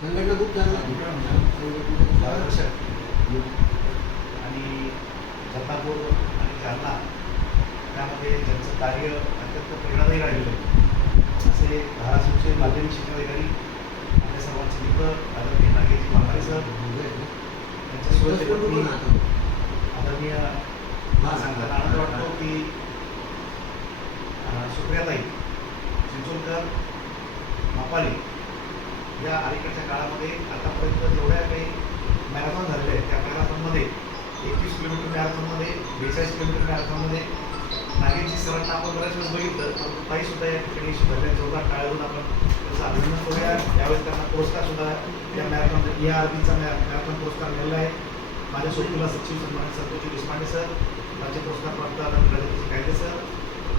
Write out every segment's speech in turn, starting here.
संघटना खूप मार्गदर्शक आणि बदनापूर आणि जालना त्यामध्ये ज्यांचं कार्य अत्यंत प्रेरणादायी राहिलेलं आहे असे धाराशिवचे माध्यमिक शिक्षणाधिकारी आपल्या सर्वांचे मित्र आदरणीय नागेशजी वाघमारे सर त्यांच्याशिवाय आदरणीय सांगताना आनंद वाटतो की सुप्रियाताई चिंचोलकर मापाली या अलीकडच्या काळामध्ये आतापर्यंत जेवढ्या काही मॅरेथॉन झालेले आहेत त्या मॅरेथॉनमध्ये 21 किलोमीटर मॅरेथॉनमध्ये 42 किलोमीटर मॅरेथॉनमध्ये नागेशजी सरांना आपण बऱ्याच वेळेस बघितलं ताई सुद्धा या ठिकाणी भरल्या जोरदार टाळून आपण त्याचं अभिनंदन करूया. यावेळेस त्यांना पुरस्कार सुद्धा या मॅरेथॉन ERBचा मॅरेथॉन पुरस्कार मिळाला आहे. माझ्या सोबतीला सचिव सन्मानित संतोषजी देशपांडे सर, राज्य पुरस्कार प्राप्त राजकीय कायदे सर,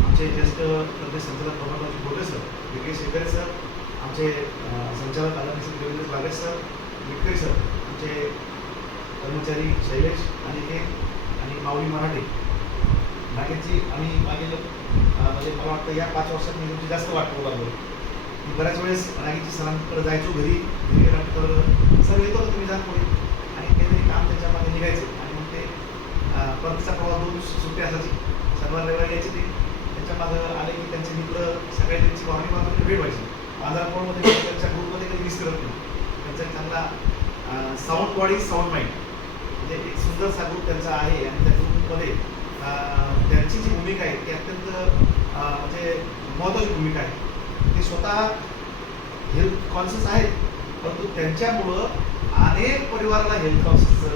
आमचे ज्येष्ठ तज्ञ संचालक प्रभाकरजी बोटे सर, योगेश शेखरे सर, आमचे संचालक आदरणीय श्री देवेंद्र बागेश सर, विटकरी सर, आमचे कर्मचारी शैलेश आणि माऊली मराठे. नागेशजी आम्ही मागील म्हणजे मला वाटतं या 5 वर्षात मी तुमची जास्त वाट करू लागलो. मी बऱ्याच वेळेस नागेशजी सरांकडे जायचो घरी गेल्यानंतर सर येतो का तुम्ही जा पुढे आणि काहीतरी काम त्याच्यामध्ये निघायचं आणि मग ते परतीचा प्रवास 2 सुट्टी असायची शनिवार रविवारी यायचे ते त्याच्या मागं आले की त्यांचे मित्र सगळे त्यांची भावनिक बांधवांकडे भेट व्हायची. बाजारपोळमध्ये त्यांच्या ग्रुपमध्ये कधी मिस करत नाही. त्यांचा एक चांगला साऊंड बॉडी साऊंड माइंड म्हणजे एक सुंदरसा ग्रुप त्यांचा आहे आणि त्या ग्रुपमध्ये त्यांची जी भूमिका आहे ती अत्यंत म्हणजे महत्त्वाची भूमिका आहे. ते स्वतः हेल्थ कॉन्शियस आहेत परंतु त्यांच्यामुळं अनेक परिवाराला हेल्थ कॉन्शियसचं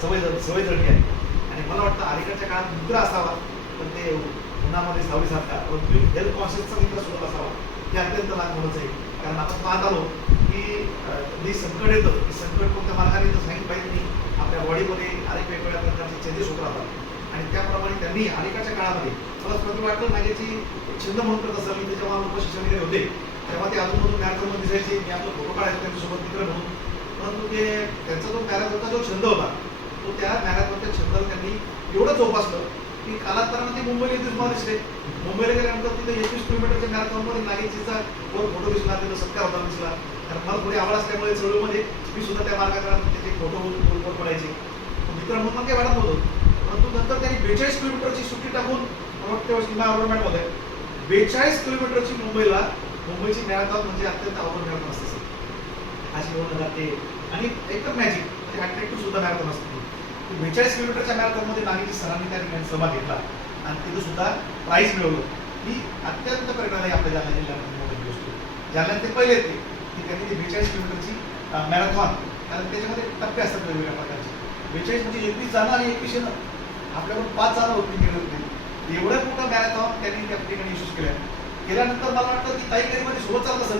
सवय जडली आहे आणि मला वाटतं अलीकडच्या काळात मित्र असावा पण ते उन्हामध्ये सावलीसारखा परंतु हेल्थ कॉन्शियसचा मित्र सुद्धा असावा हे अत्यंत महत्त्वाचं आहे. कारण आपण पाहत आलो की जे संकट येतं ते संकट कोणत्या मार्गाने तर सांगितलं पाहिजे नाही आपल्या बॉडीमध्ये अनेक वेगवेगळ्या प्रकारचे चेंजेस होत राहतात आणि त्याप्रमाणे त्यांनी अलीकडच्या काळामध्ये मला स्वतः वाटलं नागेशजी छंद म्हणून करत असेल. मी जेव्हा उपशिक्षणाधिकारी होते तेव्हा ते अजूनमधून मॅरेथॉनमध्ये दिसायचे. मी आपलं फोटो काढायचो त्यांच्यासोबत मित्र म्हणून परंतु ते त्यांचा जो मॅरेथॉनचा जो छंद होता तो त्या मॅरेथॉनच्या छंदाला त्यांनी एवढं जोपासलं की कालांतरानं ते मुंबईला येतेच मला दिसले. मुंबईला गेल्यानंतर तिथे 21 किलोमीटरच्या मॅरेथॉनमध्ये नागेशजीचा वर फोटो दिसला त्याचा सत्कार होता दिसला. कारण मला थोडी आवड असल्यामुळे चळवळीमध्ये मी सुद्धा त्या मार्गाकडे त्याचे फोटो वर पडायचे मित्र म्हणून मला काही वाटत नव्हतं. परंतु नंतर त्यांनी 42 किलोमीटरची सुट्टी टाकून मध्ये 42 किलोमीटरची मुंबईची मॅरेथॉन म्हणजे अत्यंत अवघड मॅरेथॉन असते सर. अशी होऊन जाते आणि एकदम मॅजिक म्हणजे अट्रॅक्टिव्ह सुद्धा मॅरेथॉन असते. 42 किलोमीटरच्या मॅरेथॉनमध्ये नागेशजी सरांनी त्या ठिकाणी सहभाग घेतला आणि तिथं सुद्धा प्राईज मिळवलं. ही अत्यंत प्रेरणादायी आपल्या जालना जिल्ह्यामध्ये मोठी गोष्ट. जालन्यात ते पहिले येते की त्यांनी ती 42 किलोमीटरची मॅरेथॉन कारण त्याच्यामध्ये टप्पे असतात वेगवेगळ्या प्रकारचे. 42 म्हणजे 21 जाणं आणि 21 येणं आपल्याकडून 5 जाणं होती होते. एवढं मोठं मॅरेथॉन त्यांनी त्या ठिकाणी यशस्वी केल्यानंतर मला वाटतं की ताई कधी मध्ये सोबत चालत असेल